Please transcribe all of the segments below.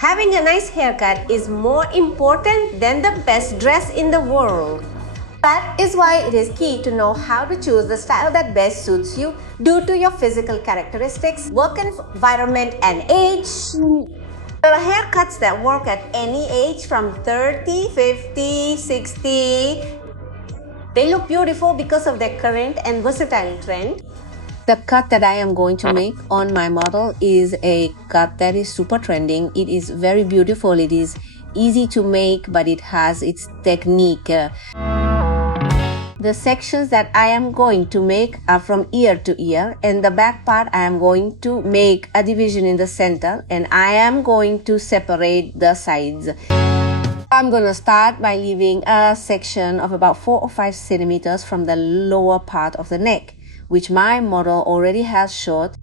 Having a nice haircut is more important than the best dress in the world. That is why it is key to know how to choose the style that best suits you due to your physical characteristics, work environment, and age. There are haircuts that work at any age from 30, 50, 60. They look beautiful because of their current and versatile trend. The cut that I am going to make on my model is a cut that is super trending. It is very beautiful. It is easy to make, but it has its technique. The sections that I am going to make are from ear to ear, and the back part I am going to make a division in the center, and I am going to separate the sides. I'm going to start by leaving a section of about 4 or 5 centimeters from the lower part of the neck, which my model already has short.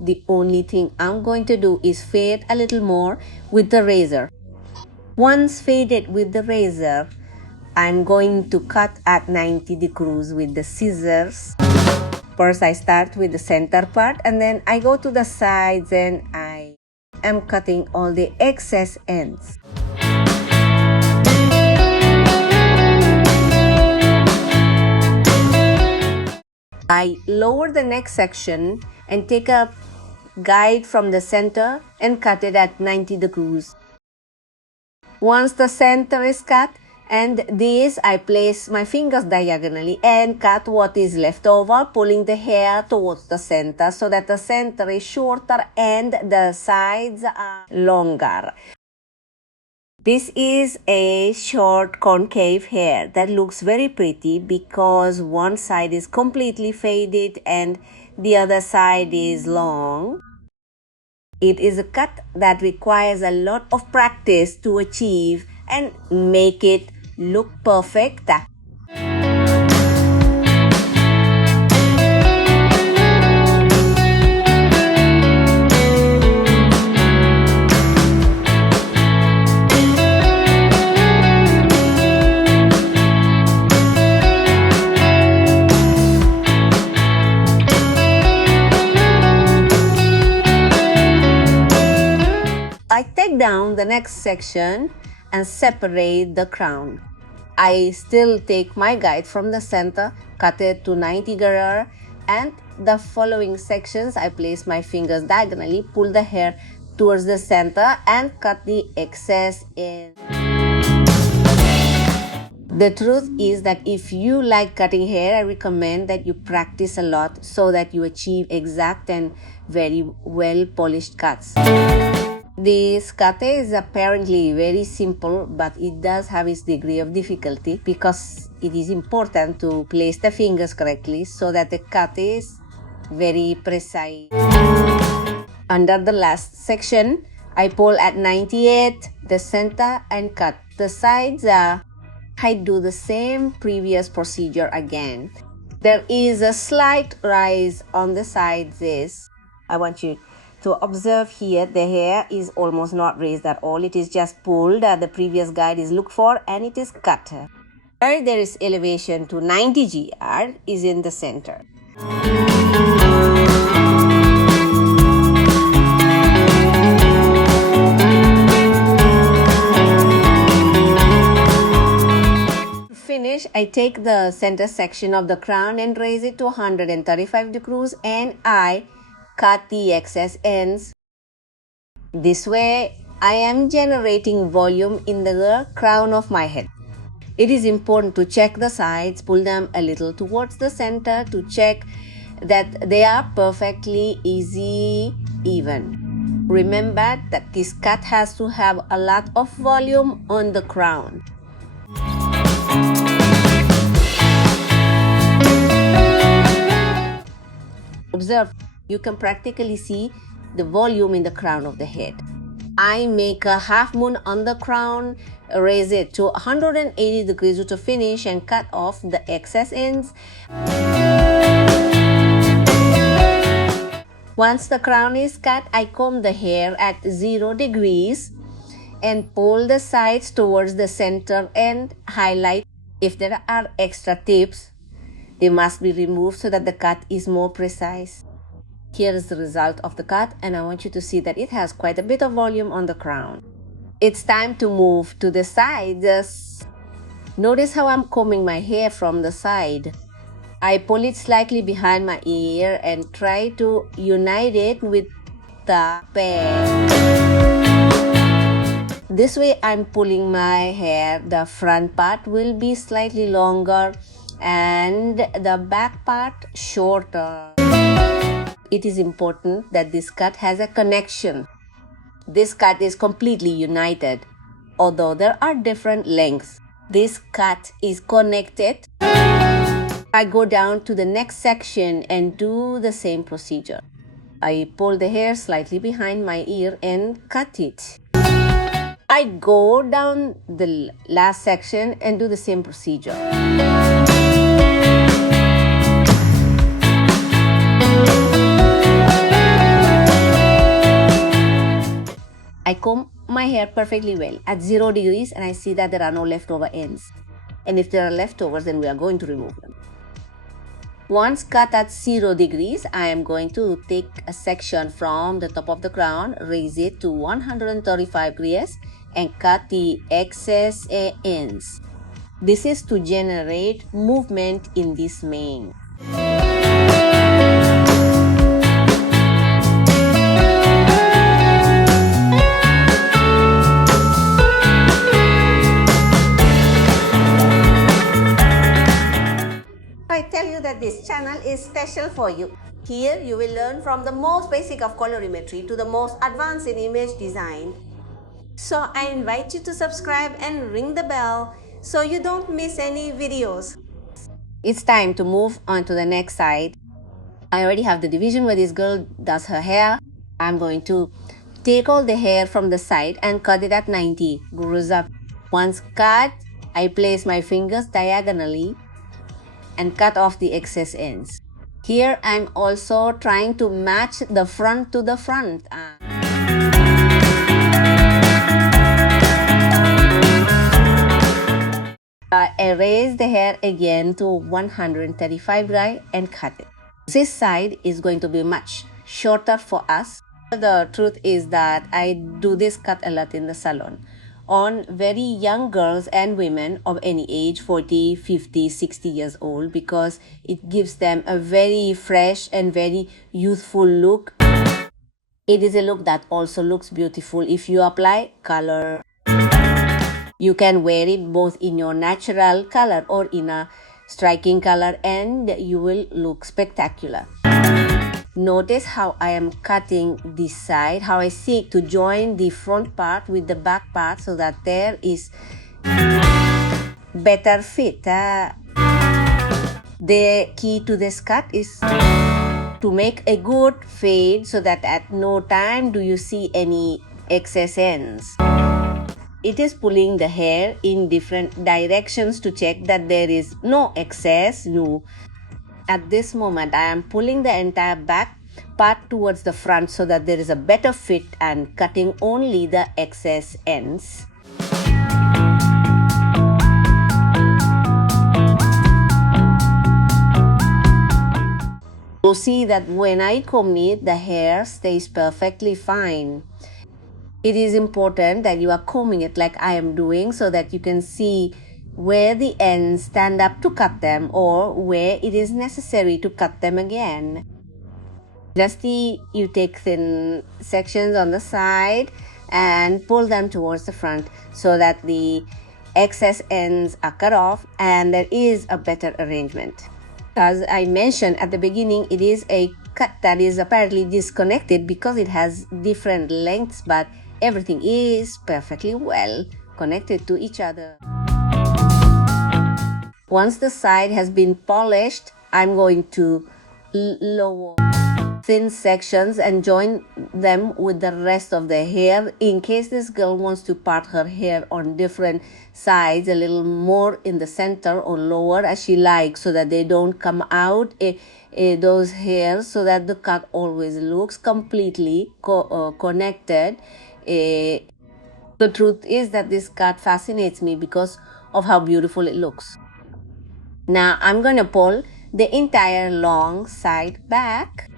The only thing I'm going to do is fade a little more with the razor. Once faded with the razor, I'm going to cut at 90 degrees with the scissors. First, I start with the center part, and then I go to the sides and I am cutting all the excess ends. I lower the neck section and take a guide from the center and cut it at 90 degrees. Once the center is cut, and this, I place my fingers diagonally and cut what is left over, pulling the hair towards the center so that the center is shorter and the sides are longer. This is a short concave hair that looks very pretty because one side is completely faded and the other side is long. It is a cut that requires a lot of practice to achieve and make it look perfect. I take down the next section and separate the crown. I still take my guide from the center, cut it to 90 degrees, and the following sections I place my fingers diagonally, pull the hair towards the center and cut the excess in. The truth is that if you like cutting hair, I recommend that you practice a lot so that you achieve exact and very well polished cuts. This cut is apparently very simple, but it does have its degree of difficulty because it is important to place the fingers correctly so that the cut is very precise. Under the last section, I pull at 98, the center, and cut the sides. I do the same previous procedure again. There is a slight rise on the sides. I want you to observe here, the hair is almost not raised at all. It is just pulled. The previous guide is looked for and it is cut. Where there is elevation to 90 gr is in the center. To finish, I take the center section of the crown and raise it to 135 degrees and I cut the excess ends. This way, I am generating volume in the crown of my head. It is important to check the sides, pull them a little towards the center to check that they are perfectly even. Remember that this cut has to have a lot of volume on the crown. Observe. You can practically see the volume in the crown of the head. I make a half moon on the crown, raise it to 180 degrees to finish and cut off the excess ends. Once the crown is cut, I comb the hair at 0 degrees and pull the sides towards the center and highlight. If there are extra tips, they must be removed so that the cut is more precise. Here is the result of the cut, and I want you to see that it has quite a bit of volume on the crown. It's time to move to the sides. Notice how I'm combing my hair from the side. I pull it slightly behind my ear and try to unite it with the pair. This way I'm pulling my hair. The front part will be slightly longer and the back part shorter. It is important that this cut has a connection. This cut is completely united. Although there are different lengths, this cut is connected. I go down to the next section and do the same procedure. I pull the hair slightly behind my ear and cut it. I go down the last section and do the same procedure. I comb my hair perfectly well at 0 degrees and I see that there are no leftover ends. And if there are leftovers, then we are going to remove them. Once cut at 0 degrees, I am going to take a section from the top of the crown, raise it to 135 degrees and cut the excess ends. This is to generate movement in this mane. I tell you that this channel is special for you. Here you will learn from the most basic of colorimetry to the most advanced in image design. So I invite you to subscribe and ring the bell so you don't miss any videos. It's time to move on to the next side. I already have the division where this girl does her hair. I'm going to take all the hair from the side and cut it at 90 degrees up. Once cut, I place my fingers diagonally and cut off the excess ends. Here I'm also trying to match the front to the front. Erase the hair again to 135 degrees and cut it. This side is going to be much shorter for us. The truth is that I do this cut a lot in the salon on very young girls and women of any age, 40, 50, 60 years old, because it gives them a very fresh and very youthful look. It is a look that also looks beautiful if you apply color. You can wear it both in your natural color or in a striking color and you will look spectacular. Notice how I am cutting this side, how I seek to join the front part with the back part so that there is better fit. The key to this cut is to make a good fade so that at no time do you see any excess ends. It is pulling the hair in different directions to check that there is no excess. At this moment, I am pulling the entire back part towards the front so that there is a better fit and cutting only the excess ends. You'll see that when I comb it, the hair stays perfectly fine. It is important that you are combing it like I am doing so that you can see where the ends stand up to cut them or where it is necessary to cut them again. Just you take thin sections on the side and pull them towards the front so that the excess ends are cut off and there is a better arrangement. As I mentioned at the beginning, it is a cut that is apparently disconnected because it has different lengths, but everything is perfectly well connected to each other. Once the side has been polished, I'm going to lower thin sections and join them with the rest of the hair in case this girl wants to part her hair on different sides, a little more in the center or lower as she likes, so that they don't come out those hairs, so that the cut always looks completely connected. The truth is that this cut fascinates me because of how beautiful it looks. Now I'm going to pull the entire long side back.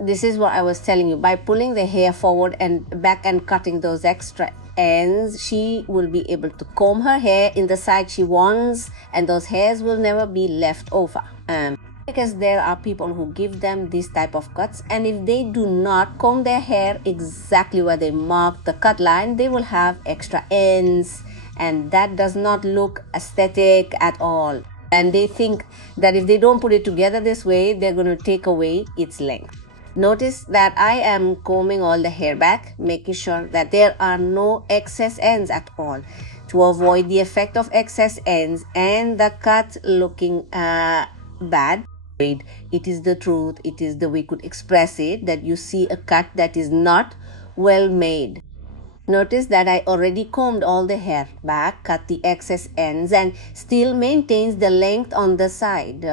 This is what I was telling you. By pulling the hair forward and back and cutting those extra ends, she will be able to comb her hair in the side she wants, and those hairs will never be left over. Because there are people who give them this type of cuts, and if they do not comb their hair exactly where they mark the cut line, they will have extra ends, and that does not look aesthetic at all. And they think that if they don't put it together this way, they're going to take away its length. Notice that I am combing all the hair back, making sure that there are no excess ends at all, to avoid the effect of excess ends and the cut looking bad. It is the truth, it is the way we could express it, that you see a cut that is not well made. Notice that I already combed all the hair back, cut the excess ends, and still maintains the length on the side.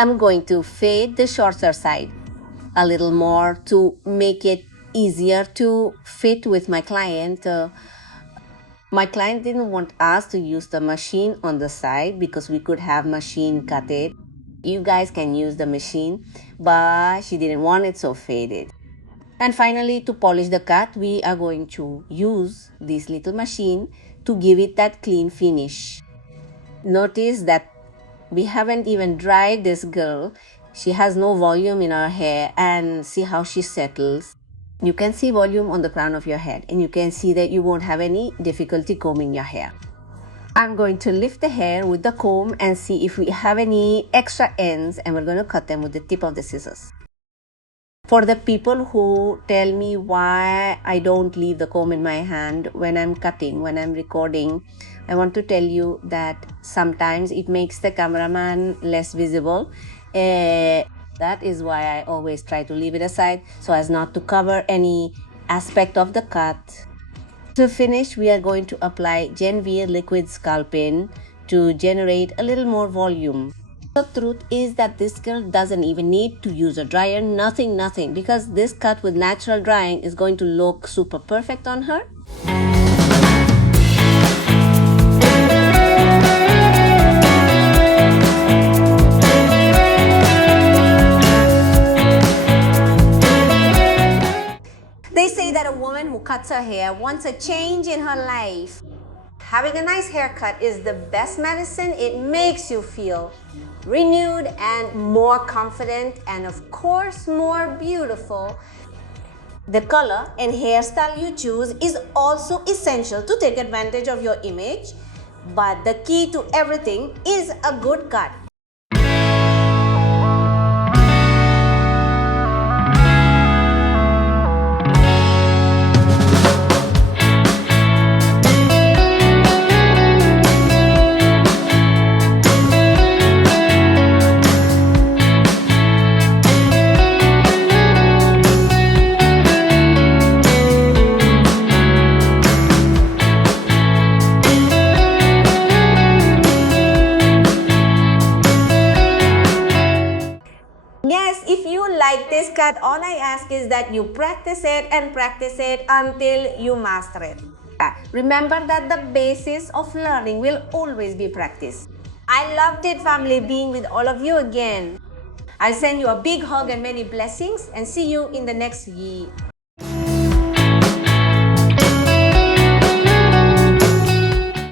I'm going to fade the shorter side a little more to make it easier to fit with my client. My client didn't want us to use the machine on the side because we could have machine cut it. You guys can use the machine, but she didn't want it so faded. And finally, to polish the cut, we are going to use this little machine to give it that clean finish. Notice that we haven't even dried this girl. She has no volume in her hair, and see how she settles. You can see volume on the crown of your head, and you can see that you won't have any difficulty combing your hair. I'm going to lift the hair with the comb and see if we have any extra ends, and we're going to cut them with the tip of the scissors. For the people who tell me why I don't leave the comb in my hand when I'm cutting, when I'm recording, I want to tell you that sometimes it makes the cameraman less visible. That is why I always try to leave it aside so as not to cover any aspect of the cut. To finish, we are going to apply Genvir liquid sculpin to generate a little more volume. The truth is that this girl doesn't even need to use a dryer, nothing, because this cut with natural drying is going to look super perfect on her. They say that a woman who cuts her hair wants a change in her life. Having a nice haircut is the best medicine. It makes you feel renewed and more confident, and of course more beautiful. The color and hairstyle you choose is also essential to take advantage of your image, but the key to everything is a good cut. Yes, if you like this cut, all I ask is that you practice it and practice it until you master it. Remember that the basis of learning will always be practice. I loved it, family, being with all of you again. I send you a big hug and many blessings, and see you in the next year.